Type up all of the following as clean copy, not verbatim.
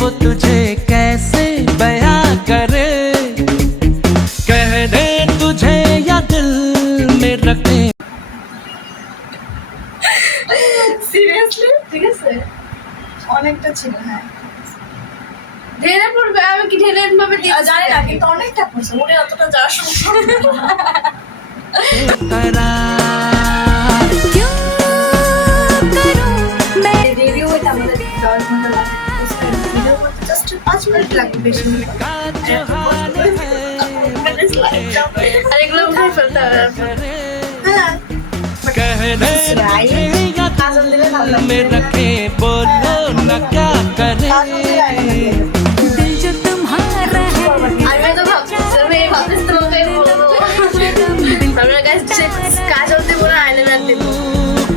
वो तुझे कैसे बयां करे, कह दे तुझे या दिल में रखे। সিরিয়াসলি ঠিক আছে অনেকটা ছিল। হ্যাঁ ঢেলে পড়বে, আমি কি ঢেলে ভাবে জানি না, কিন্তু অনেকটা পড়ছে, ওরে অতটা যাওয়া সম্ভব রেডিও হইতে আমাদের 10 ঘন্টা লাগে, ভিডিও করতে জাস্ট 5 মিনিট লাগে, বেশি মিনিট আর এগুলো উঠে ফেলতে হবে। হ্যাঁ কাজল দিলে ভালো লাগে, रखे बोलो न क्या करे। আমি তো ভাবতেছি তোমাকে বলবো, আমরা কাজল দেবো না আইলাইনার দেবো।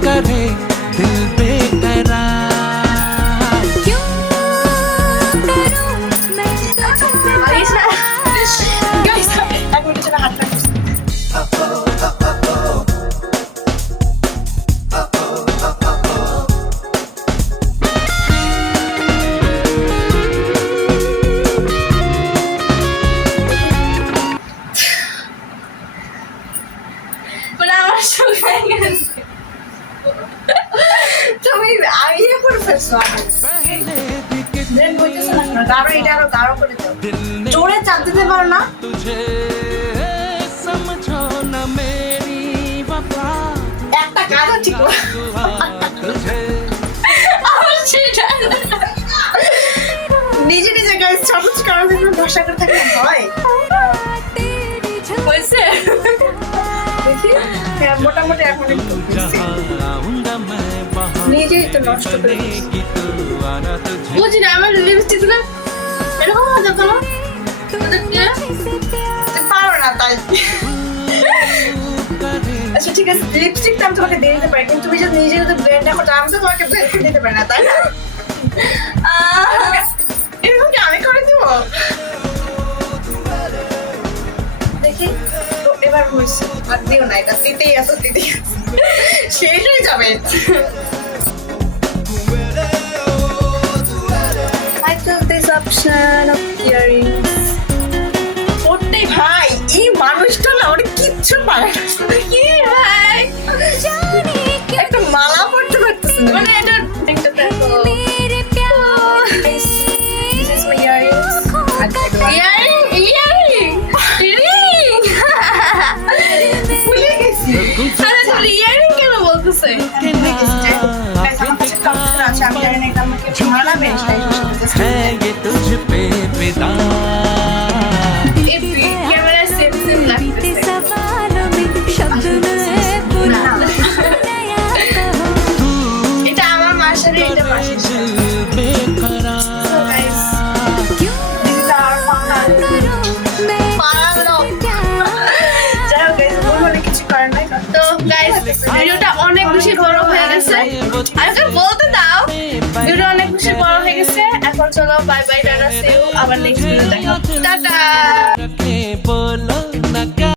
करे दिल बेकरार, क्यों करूं मैं আলিশা গাইস এক মিনিট চলে হাত রাখো। তুমি আইয়ে করে ফেলছো, দেন বলতেছ না গাঢ়, এটা আরো গাঢ় করে দাও, জোরে চাপ দিতে পারো না। तुझे समझो न मेरी वफा, একটা কাজ ঠিক तुझे নিজে নিজে গাইস সবুজ কারণ থেকে ভরসা করে থাকলে হয় হয়েছে দেখি। হ্যাঁ মোটামুটি এখন একটু নিজেই তো নষ্ট করে বুঝি না। আমার লিপস্টিক গুলো এরকম মজা করো পারো না তাই। আচ্ছা ঠিক আছে, লিপস্টিকটা আমি তোমাকে দিয়ে দিতে পারি, কিন্তু তুমি যদি নিজে যদি ব্লেন্ড না করো আমি তো তোমাকে ব্লেন্ড করে দিতে পারি না, তাই না? এরকম কি আমি করে দিব? দেখি তো এবার হয়েছে, আর দিও না, এটা দিতেই আসো দিতেই আসো, শেষ হয়ে যাবে। I took this option of earrings. ওটাই ভাই, এই মানুষটা না ওটা কিচ্ছু পারে না। কি ভাই একটা মালা পড়তে পারতেছে না, মানে এটা একটা দেখো। This is my earrings. Earring. ভুলে গেছি। আরে তুমি earring কেন বলতেছে? ভুলে গেছি। গাইস আমার কাছে কাপড় আছে, আমি জানি না এটা আমাকে ভালো লাগবে না। है ये तुझ पे फिदा, ক্যামেরা সেম সেম লাগতেছে। এটা আমার মাসের, এটা মাসের। ভিডিওটা অনেক বেশি বড় হয়ে গেছে, আর বলতে দাও ভিডিও অনেক বেশি বড় হয়ে গেছে। এখন চলো bye bye, tata, see you, আবার নেক্সট ভিডিও দেখা, টাটা।